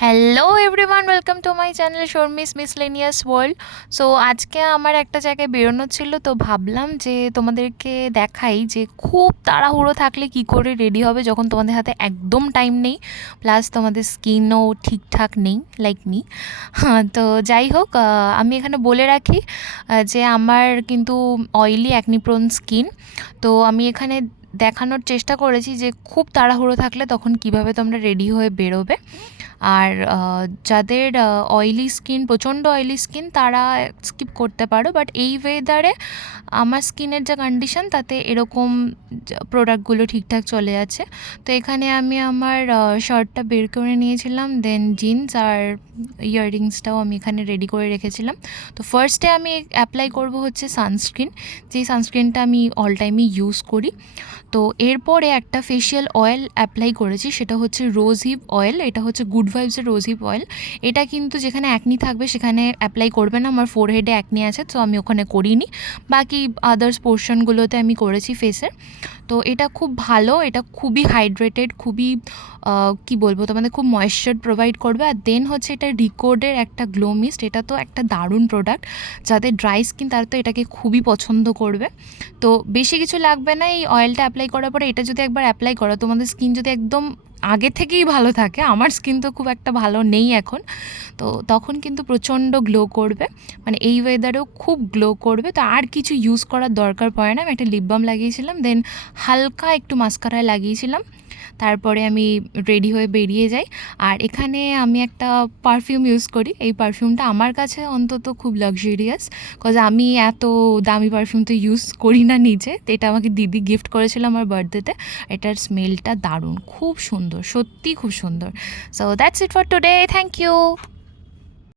Hello everyone, welcome to my channel Sharmi's miscellaneous world. So আজকে আমার একটা জায়গায় বেরোনো ছিল, তো ভাবলাম যে তোমাদেরকে দেখাই যে খুব তাড়াহুড়ো থাকলে কি করে রেডি হবে যখন তোমাদের হাতে একদম টাইম নেই, প্লাস তোমাদের স্কিনও ঠিকঠাক নেই লাইক মি। হ্যাঁ, তো যাই হোক, আমি এখানে বলে রাখি যে আমার কিন্তু অয়েলি অ্যাকনি-প্রোন স্কিন। তো আমি এখানে দেখানোর চেষ্টা করেছি যে খুব তাড়াহুড়ো থাকলে তখন কিভাবে তোমরা রেডি হয়ে বেরোবে। আর যাদের অয়েলি স্কিন, প্রচণ্ড অয়েলি স্কিন, তারা স্কিপ করতে পারো, বাট এই ওয়েদারে আমার স্কিনের যা কন্ডিশন তাতে এরকম প্রোডাক্টগুলো ঠিকঠাক চলে যাচ্ছে। তো এখানে আমি আমার শার্টটা বের করে নিয়েছিলাম, দেন জিন্স আর ইয়াররিংসটাও আমি এখানে রেডি করে রেখেছিলাম। তো ফার্স্টে আমি অ্যাপ্লাই করব হচ্ছে সানস্ক্রিন, যেই সানস্ক্রিনটা আমি অল টাইমই ইউজ করি। তো এরপরে একটা ফেশিয়াল অয়েল অ্যাপ্লাই করেছি, সেটা হচ্ছে রোজ হিপ অয়েল। এটা হচ্ছে গুড ভাইবসের রোজ হিপ অয়েল। এটা কিন্তু যেখানে অ্যাকনি থাকবে সেখানে অ্যাপ্লাই করবে না। আমার ফোরহেডে অ্যাকনি আছে, তো আমি ওখানে করিনি, বাকি আদার্স পোর্শনগুলোতে আমি করেছি ফেসের। তো এটা খুব ভালো, এটা খুবই হাইড্রেটেড, খুবই কী বলবো তোমাদের, খুব ময়েশ্চার প্রোভাইড করবে। আর দেন হচ্ছে এটা রিকোডের একটা গ্লো মিস্ট, এটা তো একটা দারুণ প্রোডাক্ট। যাদের ড্রাই স্কিন তারা তো এটাকে খুবই পছন্দ করবে। তো বেশি কিছু লাগবে না, এই অয়েলটা অ্যাপ্লাই করার পরে এটা যদি একবার অ্যাপ্লাই করো, তোমাদের স্কিন যদি একদম আগে থেকেই ভালো থাকে, আমার স্কিন তো খুব একটা ভালো নেই এখন, তো তখন কিন্তু প্রচণ্ড গ্লো করবে, মানে এই ওয়েদারেও খুব গ্লো করবে। তো আর কিছু ইউজ করার দরকার পড়ে না। আমি একটা লিপ বাম লাগিয়েছিলাম, দেন হালকা একটু মাস্কারায় লাগিয়েছিলাম, তারপরে আমি রেডি হয়ে বেরিয়ে যাই। আর এখানে আমি একটা পারফিউম ইউজ করি, এই পারফিউমটা আমার কাছে অন্তত খুব লাক্সারিয়াস, কজ আমি এত দামি পারফিউম তো ইউজ করি না নিজে। তো এটা আমাকে দিদি গিফট করেছিল আমার বার্থডেতে। এটার স্মেলটা দারুণ, খুব সুন্দর, সত্যিই খুব সুন্দর। So that's it for today, thank you.